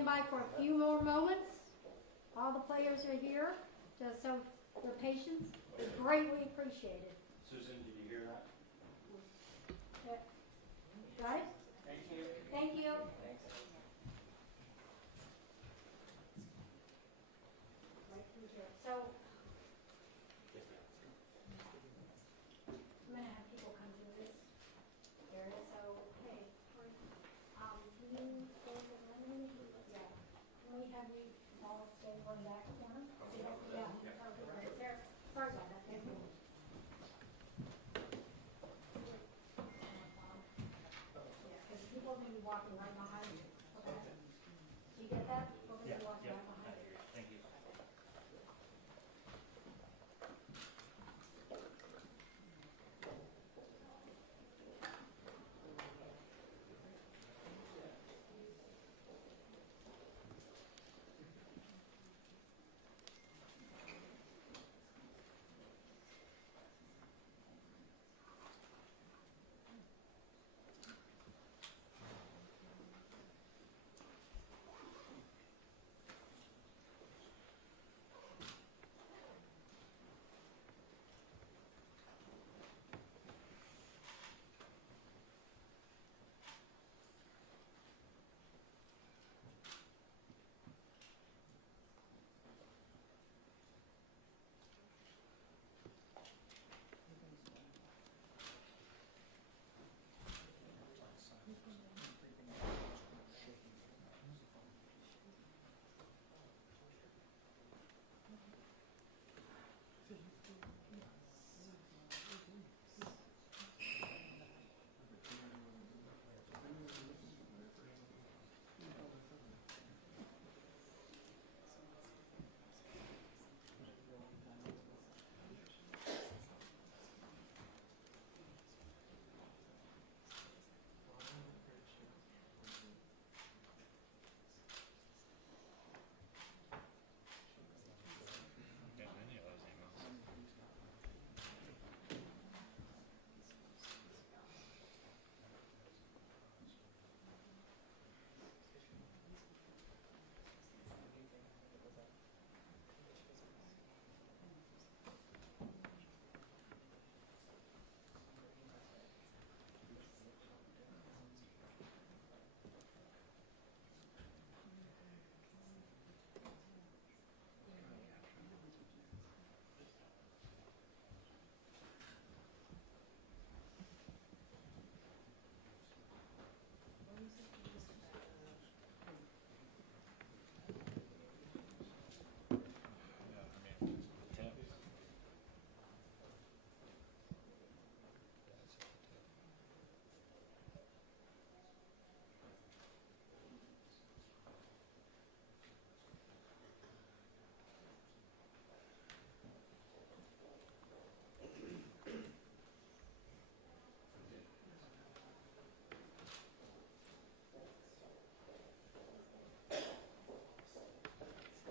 stand by for a few more moments. All the players are here, just so their patience is greatly appreciated. Susan, did you hear that? Got it? Thank you. Thank you. Thanks. Right through here. So, I'm going to have people come through this area. So, hey, can you go to the lemon? Yeah. Can we have you all stay on that corner? Yeah, okay, right there. Sorry about that. Thank you. Yeah, because people are going to be walking right behind you. Okay. Do you get that? People are going to be walking right behind you. Thank you.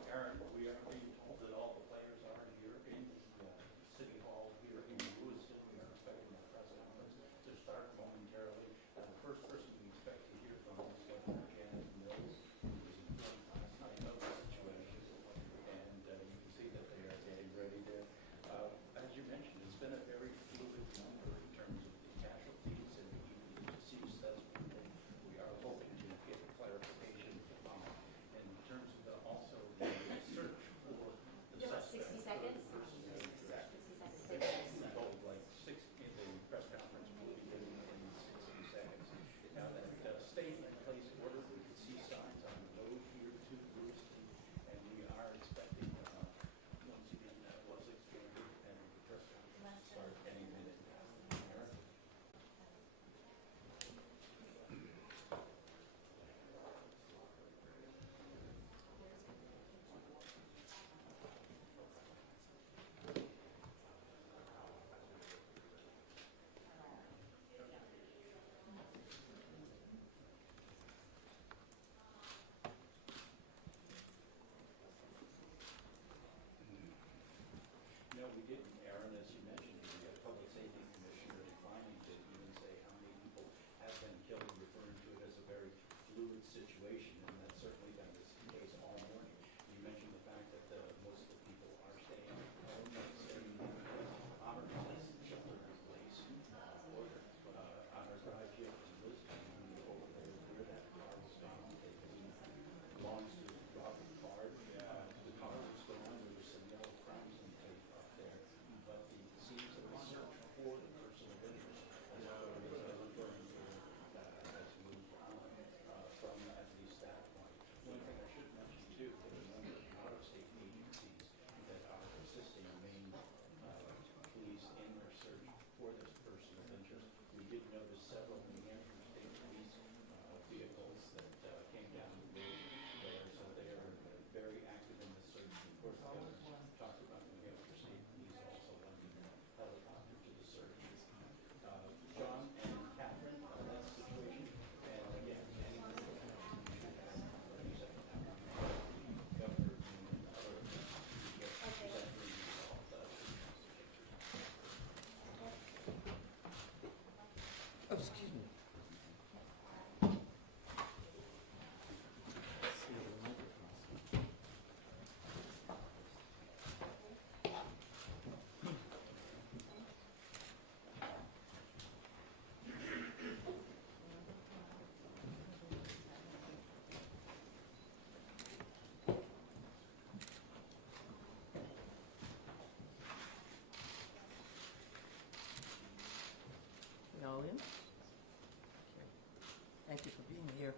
Aaron, we are being told that all the players are here in the City Hall here in Lewiston. We are expecting the press conference to start momentarily. The first person we expect to hear from is Governor Janet Mills, who was informed last night of the situation. And you can see that they are getting ready there. As you mentioned, it's been a very fluid number in terms of the casualties and even the deceased. That's one thing we are hoping to get clarification on. In terms of also the search for the suspect. 60 seconds. 60 seconds. We hope like 6 in the press conference will begin in several New Hampshire State Police vehicles that came down the road there, so they are very active in the search. Of course, the governor talked about New Hampshire State Police also lending a helicopter to the search. John and Catherine, that's the situation. And again, anything that happens, we should have, or any second after the governor and other events, we get present resolved. Oh, excuse me. We all in? Okay. Thank you for being here.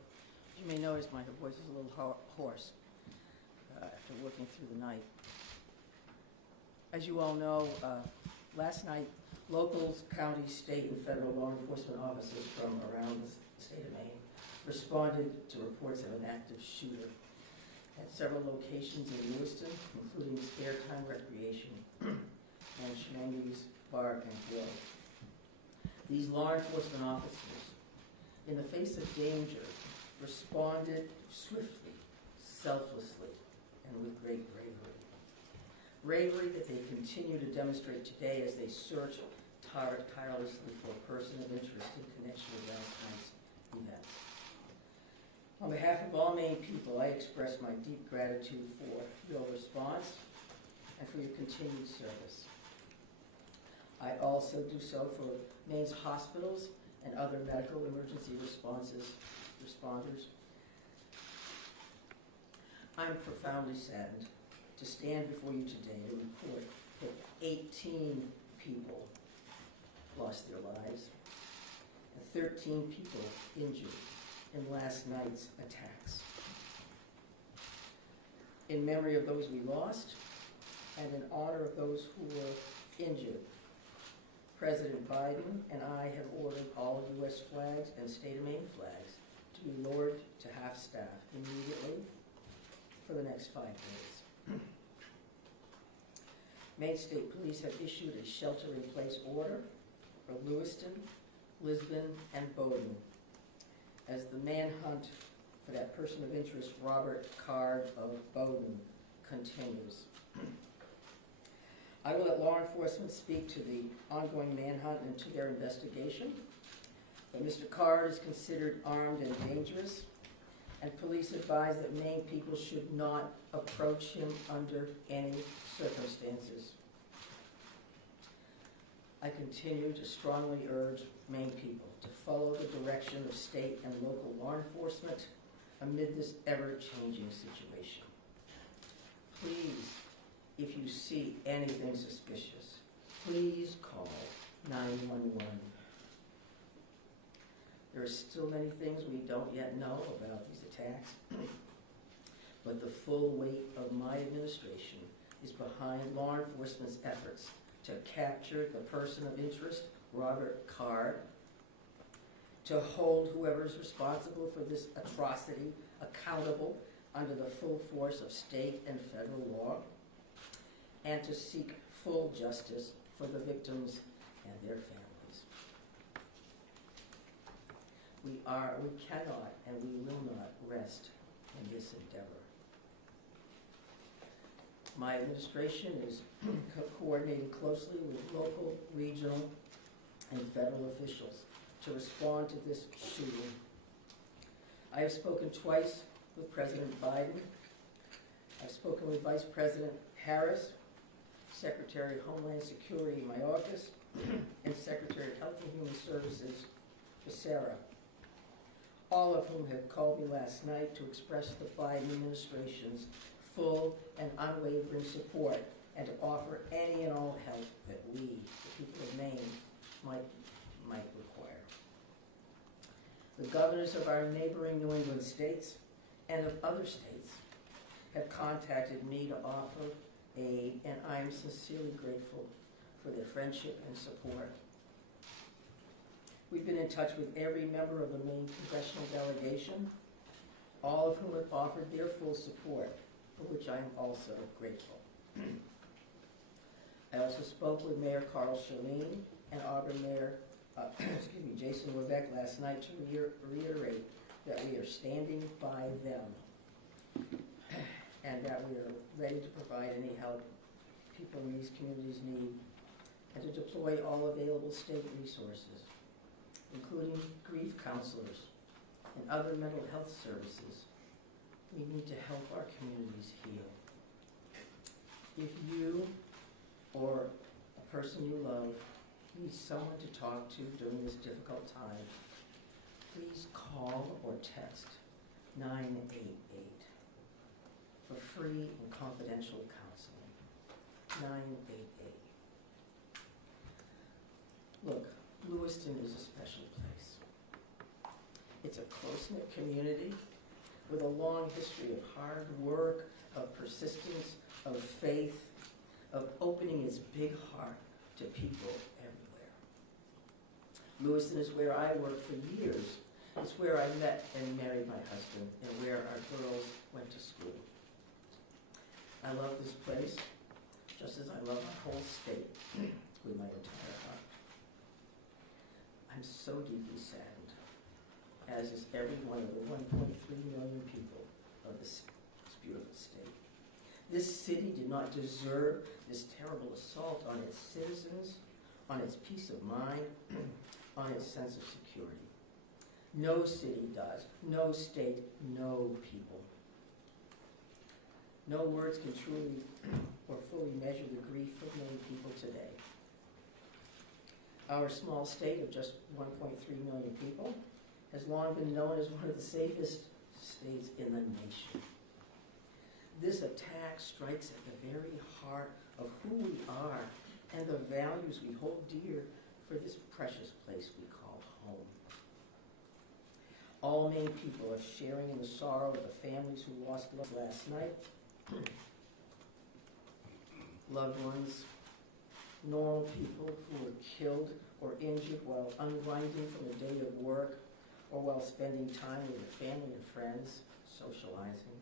You may notice my voice is a little hoarse after working through the night. As you all know, last night, locals, county, state, and federal law enforcement officers from around the state of Maine responded to reports of an active shooter at several locations in Lewiston, including Spare Time Recreation and Schmangy's Bar and Grill. These law enforcement officers, in the face of danger, responded swiftly, selflessly, and with great bravery. Bravery that they continue to demonstrate today as they search tirelessly for a person of interest in connection with last night's events. On behalf of all Maine people, I express my deep gratitude for your response and for your continued service. I also do so for Maine's hospitals and other medical emergency responders. I'm profoundly saddened to stand before you today to report that 18 people lost their lives and 13 people injured in last night's attacks. In memory of those we lost and in honor of those who were injured, President Biden and I have ordered all U.S. flags and state of Maine flags to be lowered to half-staff immediately for the next 5 days. Maine State Police have issued a shelter-in-place order for Lewiston, Lisbon, and Bowdoin as the manhunt for that person of interest, Robert Card of Bowdoin, continues. I will let law enforcement speak to the ongoing manhunt and to their investigation, but Mr. Card is considered armed and dangerous, and police advise that Maine people should not approach him under any circumstances. I continue to strongly urge Maine people to follow the direction of state and local law enforcement amid this ever-changing situation. Please, if you see anything suspicious, please call 911. There are still many things we don't yet know about these attacks, but the full weight of my administration is behind law enforcement's efforts to capture the person of interest, Robert Card, to hold whoever is responsible for this atrocity accountable under the full force of state and federal law, and to seek full justice for the victims and their families. We cannot and we will not rest in this endeavor. My administration is coordinating closely with local, regional, and federal officials to respond to this shooting. I have spoken twice with President Biden. I've spoken with Vice President Harris, Secretary of Homeland Security in my office, and Secretary of Health and Human Services, Becerra, all of whom have called me last night to express the Biden administration's full and unwavering support and to offer any and all help that we, the people of Maine, might require. The governors of our neighboring New England states and of other states have contacted me to offer aid, and I am sincerely grateful for their friendship and support. We've been in touch with every member of the Maine congressional delegation, all of whom have offered their full support, for which I am also grateful. I also spoke with Mayor Carl Chalene and Auburn Mayor Jason Lebec last night to reiterate that we are standing by them and that we are ready to provide any help people in these communities need, and to deploy all available state resources, including grief counselors and other mental health services. We need to help our communities heal. If you or a person you love needs someone to talk to during this difficult time, please call or text 988 for free and confidential counseling. 988. Look, Lewiston is a special place. It's a close-knit community with a long history of hard work, of persistence, of faith, of opening its big heart to people everywhere. Lewiston is where I worked for years. It's where I met and married my husband, and where our girls went to school. I love this place, just as I love our whole state with my entire heart. I'm so deeply saddened, as is every one of the 1.3 million people of this beautiful state. This city did not deserve this terrible assault on its citizens, on its peace of mind, on its sense of security. No city does, no state, no people. No words can truly or fully measure the grief of many people today. Our small state of just 1.3 million people has long been known as one of the safest states in the nation. This attack strikes at the very heart of who we are and the values we hold dear for this precious place we call home. All Maine people are sharing in the sorrow of the families who lost love last night. Loved ones, normal people who were killed or injured while unwinding from a day of work or while spending time with their family and friends, socializing.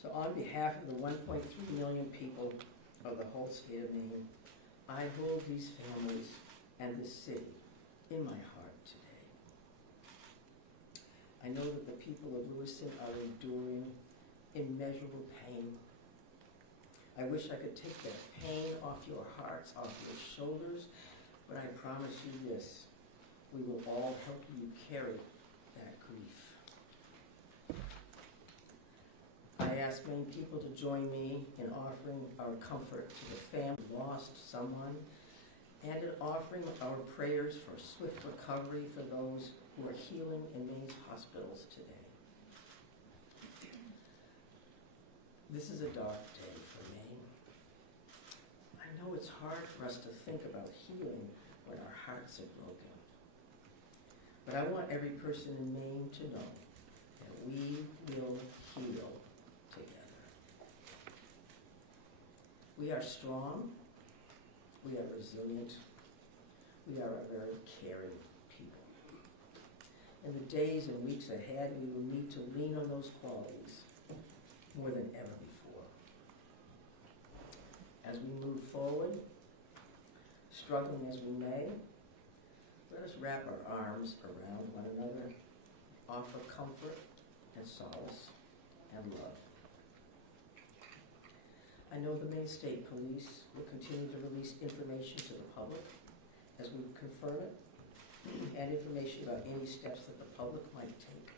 So on behalf of the 1.3 million people of the whole state of Maine, I hold these families and this city in my heart today. I know that the people of Lewiston are enduring immeasurable pain. I wish I could take that pain off your hearts, off your shoulders, but I promise you this, we will all help you carry that grief. I ask many people to join me in offering our comfort to the family who lost someone, and in offering our prayers for swift recovery for those who are healing in Maine's hospitals today. This is a dark day for Maine. I know it's hard for us to think about healing when our hearts are broken. But I want every person in Maine to know that we will heal together. We are strong, we are resilient, we are a very caring people. In the days and weeks ahead, we will need to lean on those qualities more than ever before. As we move forward, struggling as we may, let us wrap our arms around one another, offer comfort and solace and love. I know the Maine State Police will continue to release information to the public as we confirm it, and information about any steps that the public might take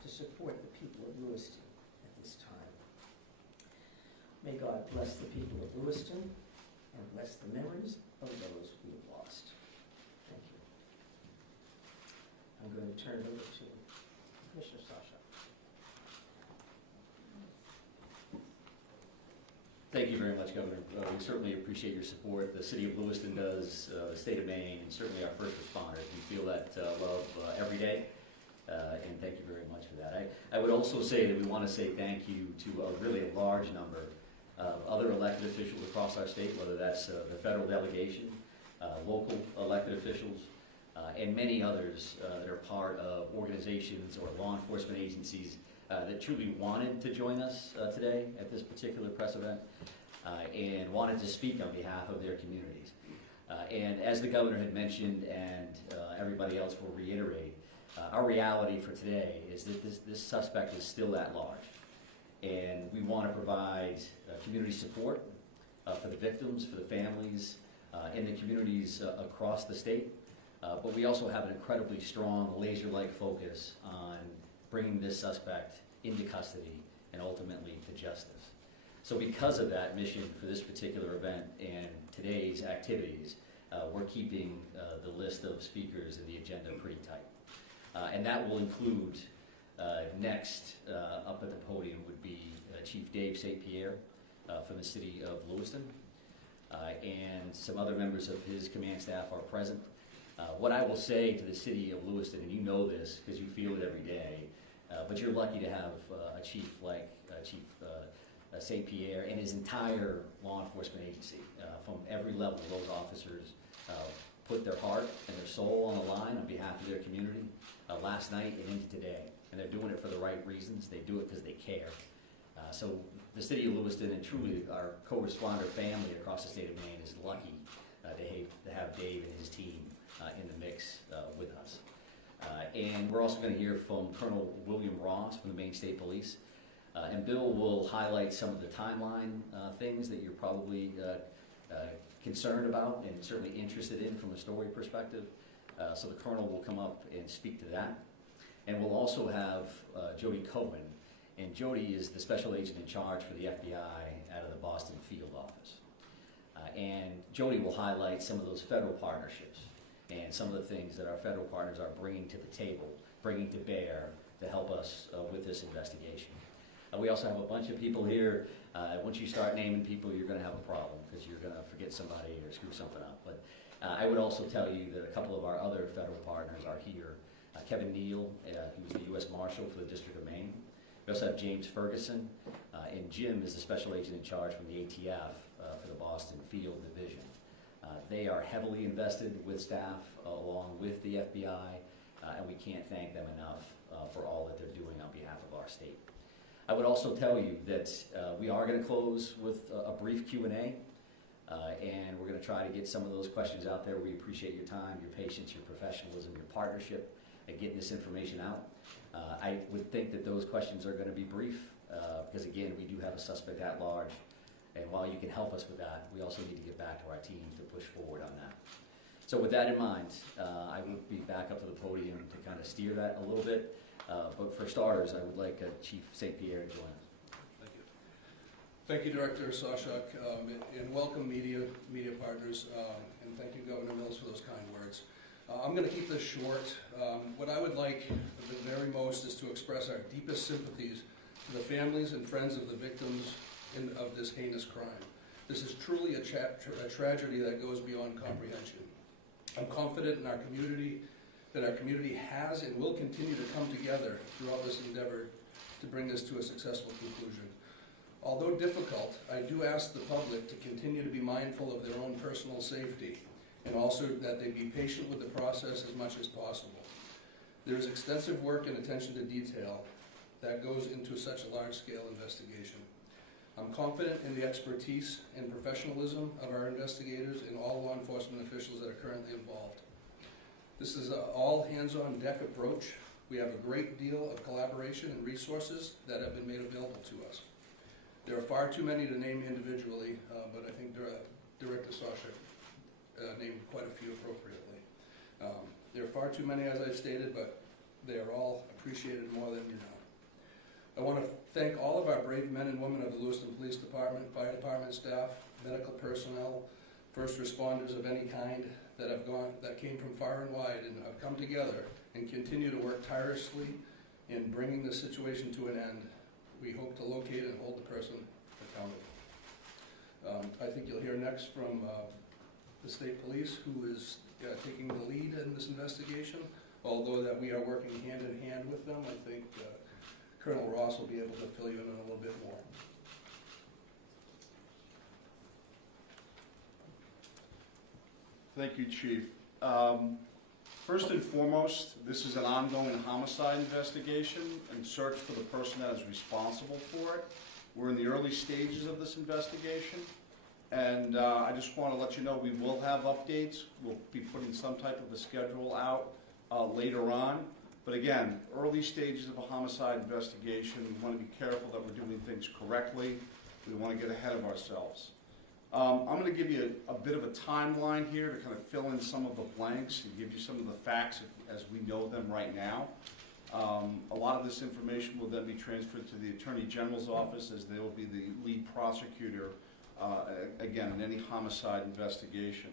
to support the people of Lewiston at this time. May God bless the people of Lewiston and bless the memories of those we have lost. Thank you. I'm going to turn it over to Commissioner Sasha. Thank you very much, Governor. We certainly appreciate your support. The City of Lewiston does, the state of Maine, and certainly our first responders. We feel that love every day, and thank you very much for that. I would also say that we want to say thank you to a really large number of other elected officials across our state, whether that's the federal delegation, local elected officials, and many others that are part of organizations or law enforcement agencies that truly wanted to join us today at this particular press event and wanted to speak on behalf of their communities. And as the governor had mentioned, and everybody else will reiterate, our reality for today is that this suspect is still at large. And we want to provide community support for the victims, for the families, in the communities across the state. But we also have an incredibly strong laser-like focus on bringing this suspect into custody and ultimately to justice. So because of that mission for this particular event and today's activities, we're keeping the list of speakers and the agenda pretty tight. And that will include, next up at the podium would be Chief Dave St. Pierre from the city of Lewiston. And some other members of his command staff are present. What I will say to the city of Lewiston, and you know this because you feel it every day, but you're lucky to have a chief like Chief St. Pierre and his entire law enforcement agency. From every level, those officers put their heart and their soul on the line on behalf of their community last night and into today. And they're doing it for the right reasons. They do it because they care. So the city of Lewiston and truly our co-responder family across the state of Maine is lucky to have Dave and his team in the mix with us. And we're also going to hear from Colonel William Ross from the Maine State Police. And Bill will highlight some of the timeline things that you're probably concerned about and certainly interested in from a story perspective. So the Colonel will come up and speak to that. And we'll also have Jody Cohen. And Jody is the special agent in charge for the FBI out of the Boston field office. And Jody will highlight some of those federal partnerships and some of the things that our federal partners are bringing to the table, bringing to bear to help us with this investigation. We also have a bunch of people here. Once you start naming people, you're going to have a problem because you're going to forget somebody or screw something up. But I would also tell you that a couple of our other federal partners are here. Kevin Neal, who was the U.S. Marshal for the District of Maine. We also have James Ferguson, and Jim is the special agent in charge from the ATF for the Boston Field Division. They are heavily invested with staff along with the FBI, and we can't thank them enough for all that they're doing on behalf of our state. I would also tell you that we are going to close with a brief Q&A, and we're going to try to get some of those questions out there. We appreciate your time, your patience, your professionalism, your partnership at getting this information out. I would think that those questions are going to be brief because, again, we do have a suspect at large. And while you can help us with that, we also need to get back to our team to push forward on that. So with that in mind, I will be back up to the podium to kind of steer that a little bit. But for starters, I would like Chief St. Pierre to join us. Thank you. Thank you, Director Sawchuk, and welcome media partners, and thank you, Governor Mills, for those kind words. I'm going to keep this short. What I would like the very most is to express our deepest sympathies to the families and friends of the victims of this heinous crime. This is truly a tragedy that goes beyond comprehension. I'm confident in our community, that our community has and will continue to come together throughout this endeavor to bring this to a successful conclusion. Although difficult, I do ask the public to continue to be mindful of their own personal safety, and also that they be patient with the process as much as possible. There is extensive work and attention to detail that goes into such a large-scale investigation. I'm confident in the expertise and professionalism of our investigators and all law enforcement officials that are currently involved. This is an all-hands-on-deck approach. We have a great deal of collaboration and resources that have been made available to us. There are far too many to name individually, but I think Director Sawchuk named quite a few appropriately. There are far too many, as I've stated, but they are all appreciated more than you know. I want to thank all of our brave men and women of the Lewiston Police Department, Fire Department staff, medical personnel, first responders of any kind that came from far and wide and have come together and continue to work tirelessly in bringing this situation to an end. We hope to locate and hold the person accountable. I think you'll hear next from the state police, who is taking the lead in this investigation. Although that we are working hand in hand with them, I think Colonel Ross will be able to fill you in a little bit more. Thank you, Chief. First and foremost, this is an ongoing homicide investigation and search for the person that is responsible for it. We're in the early stages of this investigation, and I just want to let you know we will have updates. We'll be putting some type of a schedule out later on. But again, early stages of a homicide investigation, we want to be careful that we're doing things correctly. We don't want to get ahead of ourselves. I'm going to give you a bit of a timeline here to kind of fill in some of the blanks and give you some of the facts as we know them right now. A lot of this information will then be transferred to the Attorney General's office, as they will be the lead prosecutor, again, in any homicide investigation.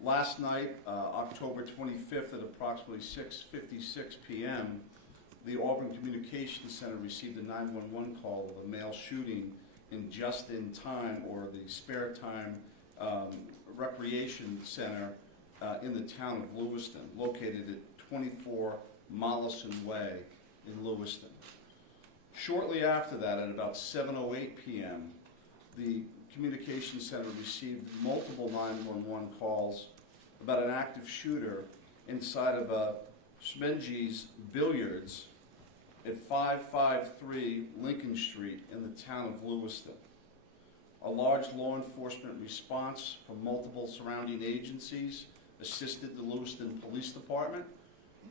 Last night, October 25th at approximately 6:56 p.m., the Auburn Communications Center received a 911 call of a male shooting in Just in Time, or the Spare Time Recreation Center in the town of Lewiston, located at 24 Mollison Way in Lewiston. Shortly after that, at about 7:08 p.m., the Communications Center received multiple 911 calls about an active shooter inside of a Schmenge's Billiards at 553 Lincoln Street in the town of Lewiston. A large law enforcement response from multiple surrounding agencies assisted the Lewiston Police Department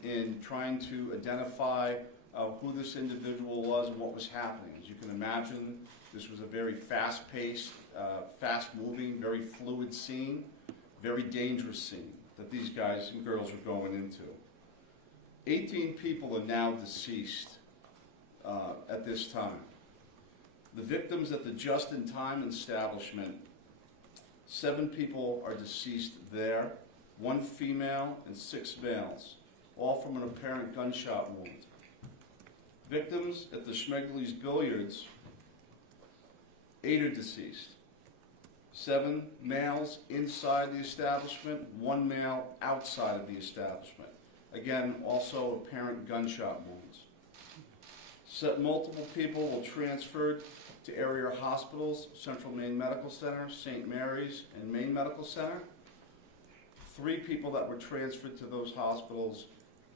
in trying to identify who this individual was and what was happening. As you can imagine, this was a very fast-paced, fast-moving, very fluid scene, very dangerous scene that these guys and girls are going into. 18 people are now deceased at this time. The victims at the Just in Time establishment, 7 people are deceased there, 1 female and 6 males, all from an apparent gunshot wound. Victims at the Schmegley's Billiards, 8 are deceased. 7 males inside the establishment, 1 male outside of the establishment. Again, also apparent gunshot wounds. Multiple people were transferred to area hospitals, Central Maine Medical Center, St. Mary's, and Maine Medical Center. 3 people that were transferred to those hospitals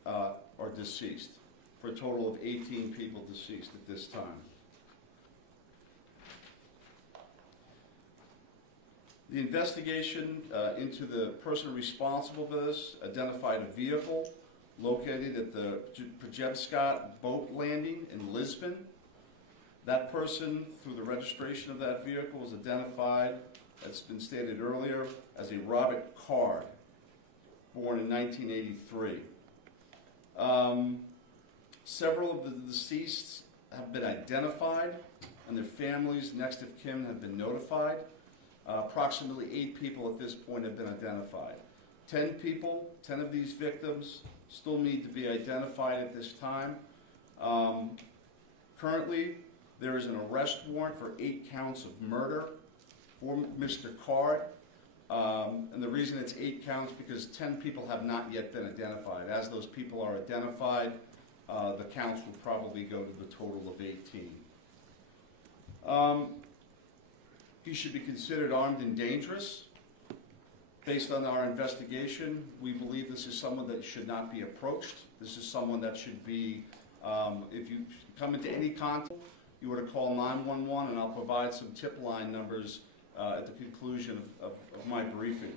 are deceased, for a total of 18 people deceased at this time. The investigation into the person responsible for this identified a vehicle located at the Pajebscott boat landing in Lisbon. That person, through the registration of that vehicle, was identified, as been stated earlier, as a Robert Card, born in 1983. Several of the deceased have been identified, and their families, next of kin, have been notified. Approximately 8 people at this point have been identified. 10 people, 10 of these victims, still need to be identified at this time. Currently, there is an arrest warrant for 8 counts of murder for Mr. Card. And the reason it's 8 counts because 10 people have not yet been identified. As those people are identified, the counts will probably go to the total of 18. He should be considered armed and dangerous. Based on our investigation, we believe this is someone that should not be approached. This is someone that should be, if you come into any contact, you were to call 911, and I'll provide some tip line numbers at the conclusion of my briefing.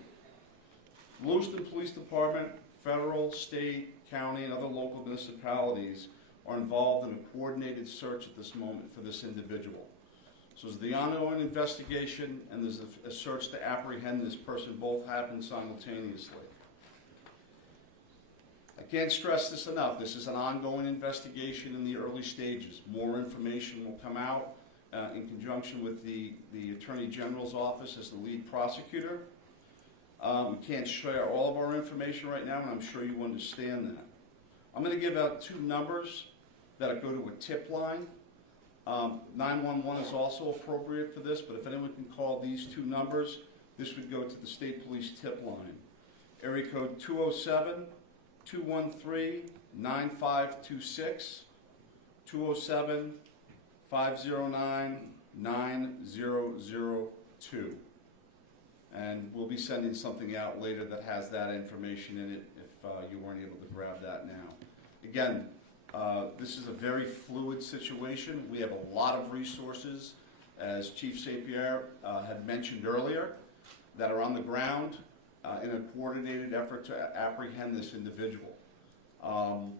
Lewiston Police Department, federal, state, county, and other local municipalities are involved in a coordinated search at this moment for this individual. So there's the ongoing investigation, and there's a search to apprehend this person. Both happen simultaneously. I can't stress this enough. This is an ongoing investigation in the early stages. More information will come out in conjunction with the Attorney General's office as the lead prosecutor. We can't share all of our information right now, and I'm sure you understand that. I'm going to give out 2 numbers that go to a tip line. 911 is also appropriate for this, but if anyone can call these 2 numbers, this would go to the State Police tip line. Area code 207-213-9526, 207-509-9002. And we'll be sending something out later that has that information in it you weren't able to grab that now. Again, this is a very fluid situation. We have a lot of resources, as Chief St. Pierre had mentioned earlier, that are on the ground in a coordinated effort to apprehend this individual.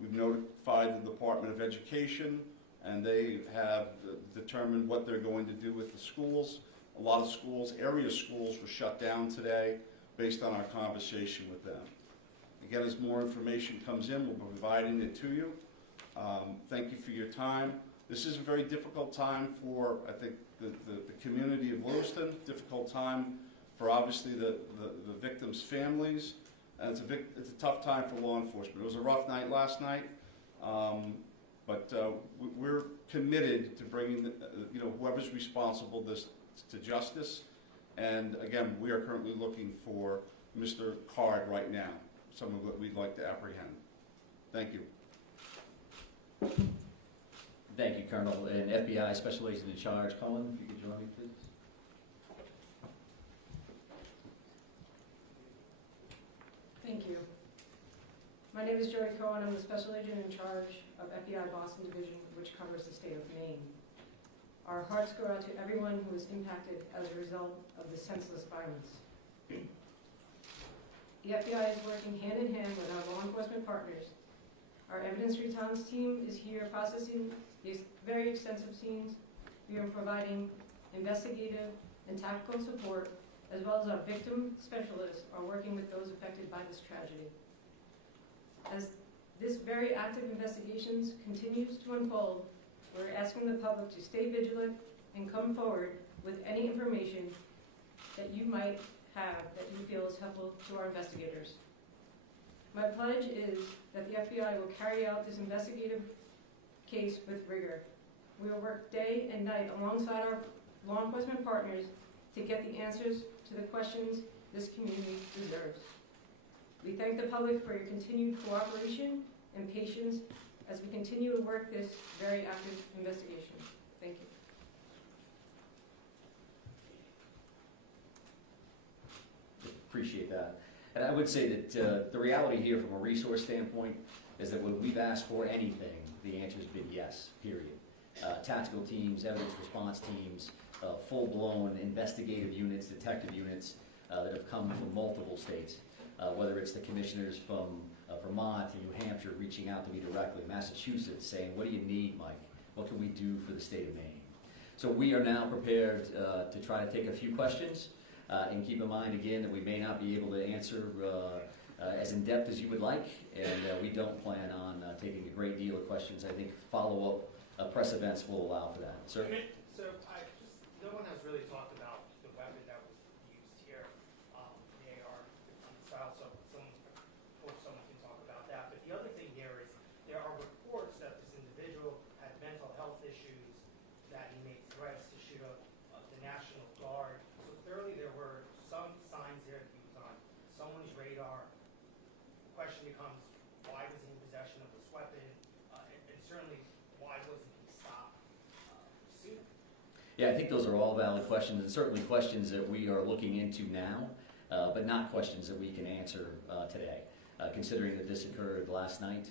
We've notified the Department of Education, and they have determined what they're going to do with the schools. A lot of schools, area schools, were shut down today based on our conversation with them. Again, as more information comes in, we'll be providing it to you. Thank you for your time. This is a very difficult time for, I think, the community of Lewiston, difficult time for obviously the victims' families, and it's a tough time for law enforcement. It was a rough night last night, but we're committed to bringing whoever's responsible this to justice. And again, we are currently looking for Mr. Card right now, someone that we'd like to apprehend. Thank you. Thank you, Colonel. And FBI Special Agent in Charge, Colin, if you could join me, please. Thank you. My name is Joey Cohen. I'm the Special Agent in charge of FBI Boston Division, which covers the state of Maine. Our hearts go out to everyone who was impacted as a result of the senseless violence. The FBI is working hand in hand with our law enforcement partners. Our evidence response team is here processing these very extensive scenes. We are providing investigative and tactical support, as well as our victim specialists are working with those affected by this tragedy. As this very active investigations continues to unfold, we're asking the public to stay vigilant and come forward with any information that you might have that you feel is helpful to our investigators. My pledge is that the FBI will carry out this investigative case with rigor. We will work day and night alongside our law enforcement partners to get the answers to the questions this community deserves. We thank the public for your continued cooperation and patience as we continue to work this very active investigation. Thank you. Appreciate that. And I would say that the reality here from a resource standpoint is that when we've asked for anything, the answer's been yes, period. Tactical teams, evidence response teams, full-blown investigative units, detective units that have come from multiple states, whether it's the commissioners from Vermont and New Hampshire reaching out to me directly, Massachusetts saying, what do you need, Mike? What can we do for the state of Maine? So we are now prepared to try to take a few questions. And keep in mind, again, that we may not be able to answer as in-depth as you would like, and we don't plan on taking a great deal of questions. I think follow-up press events will allow for that. Sir? So no one has really talked about the weapon that was used here, the AR-15 style, so someone can talk about that. But the other thing here is there are reports that this individual had mental health issues, that he made threats to shoot up the National Guard. So clearly there were some signs there that he was on someone's radar. The question becomes, why was he in possession of this weapon? And certainly, why wasn't he stopped sooner? Yeah, I think those are all valid questions, and certainly questions that we are looking into now, but not questions that we can answer today. Considering that this occurred last night,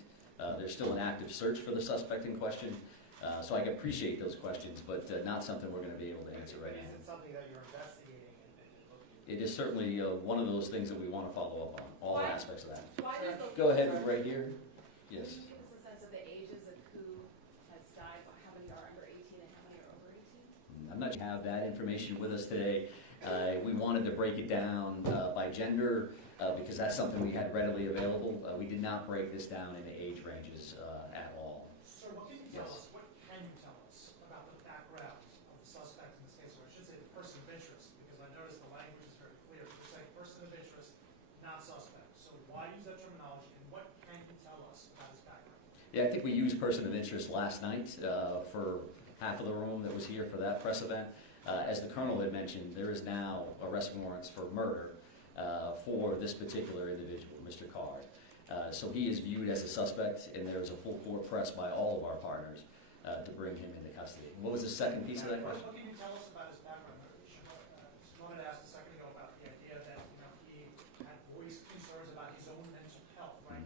there's still an active search for the suspect in question, so I appreciate those questions, but not something we're going to be able to answer right now. Is it something that you're investigating and looking into? It is certainly one of those things that we want to follow up on, all Why- aspects of that. Why does the Go ahead, right here. Yes. Can you give us a sense of the ages of who has died, how many are under 18 and how many are over 18? I'm not sure if you have that information with us today. We wanted to break it down by gender because that's something we had readily available. We did not break this down into age ranges at all. Sir, what can you tell us? What can you tell us about the background of the suspect in this case, or I should say the person of interest? Because I noticed the language is very clear. You're saying person of interest, not suspect. So why use that terminology, and what can you tell us about his background? Yeah, I think we used person of interest last night for half of the room that was here for that press event. As the Colonel had mentioned, there is now arrest warrants for murder for this particular individual, Mr. Card. So he is viewed as a suspect, and there is a full court press by all of our partners to bring him into custody. What was the second piece of that question? What can you tell us about his background? Shimon had asked a second ago about the idea that he had voiced concerns about his own mental health, right?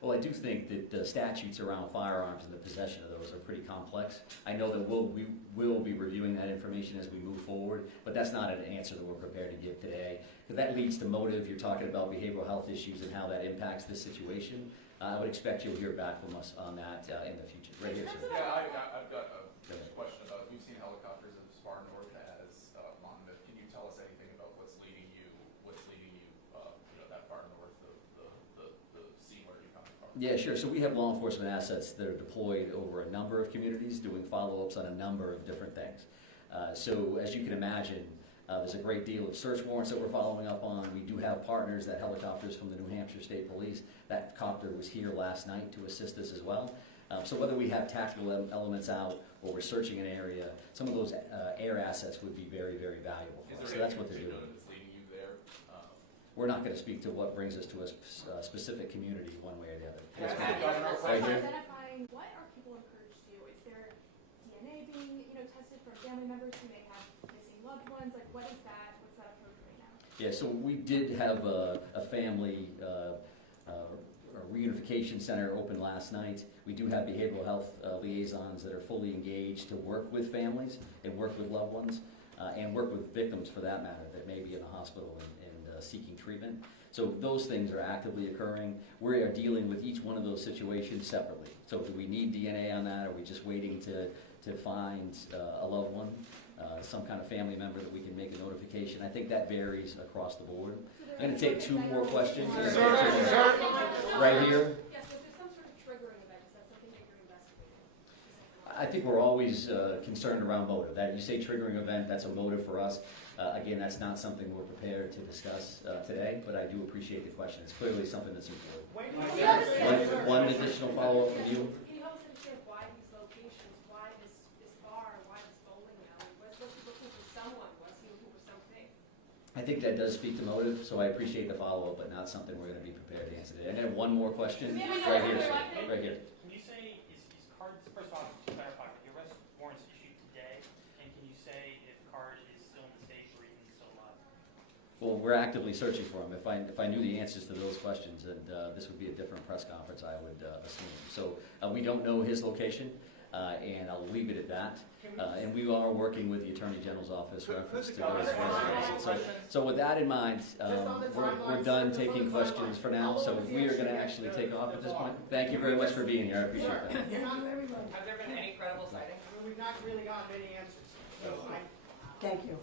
Well, I do think that the statutes around firearms and the possession of those are pretty complex. I know that we will be reviewing that information as we move forward, but that's not an answer that we're prepared to give today. Because that leads to motive. You're talking about behavioral health issues and how that impacts this situation. I would expect you'll hear back from us on that in the future. Right here, sir. Yeah, I've got a question about, we've seen helicopters as far north as Monmouth. Can you tell us anything about what's leading you that far north of the scene where you're coming from? Yeah, sure. So we have law enforcement assets that are deployed over a number of communities doing follow-ups on a number of different things. So as you can imagine, there's a great deal of search warrants that we're following up on. We do have partners, that helicopters from the New Hampshire State Police. That copter was here last night to assist us as well. So whether we have tactical elements out or we're searching an area, some of those air assets would be very, very valuable for us. So that's what they're doing. That's leading you there? We're not going to speak to what brings us to a specific community one way or the other. Yes, Yes, ma'am. ma'am. Right here. Identifying, what are people encouraged to do? Is there DNA being, tested for family members who may have missing loved ones? Like, what is that? What's that approach right now? Yeah, so we did have a family reunification center open last night. We do have behavioral health liaisons that are fully engaged to work with families and work with loved ones and work with victims, for that matter, that may be in the hospital and seeking treatment. So those things are actively occurring. We are dealing with each one of those situations separately. So do we need DNA on that? Are we just waiting to find a loved one, some kind of family member that we can make a notification? I think that varies across the board. I'm going to take two more questions. Right here. Yes, if there's some sort of triggering event, is that something that you're investigating? I think we're always concerned around motive. That you say triggering event, that's a motive for us. Again, that's not something we're prepared to discuss today, but I do appreciate the question. It's clearly something that's important. One additional follow-up from you. Can you help us understand why these locations, why this bar, why this bowling alley? Was he looking for someone? Was he looking for something? I think that does speak to motive, so I appreciate the follow-up, but not something we're going to be prepared to answer today. And I have one more question. Right here, sir. Right here. Can you say, is card, first off, to clarify, the arrest warrants issued today, and can you say if card is still in the state or even still alive? Well, we're actively searching for him. If I knew the answers to those questions, and this would be a different press conference, I would assume. So we don't know his location, and I'll leave it at that. And we are working with the Attorney General's office reference to those. So with that in mind, we're done taking questions for now. So we are going to actually take off at this point. Thank you very much for being here. I appreciate that. Have there been any credible sightings? We've not really gotten any answers. So Thank you.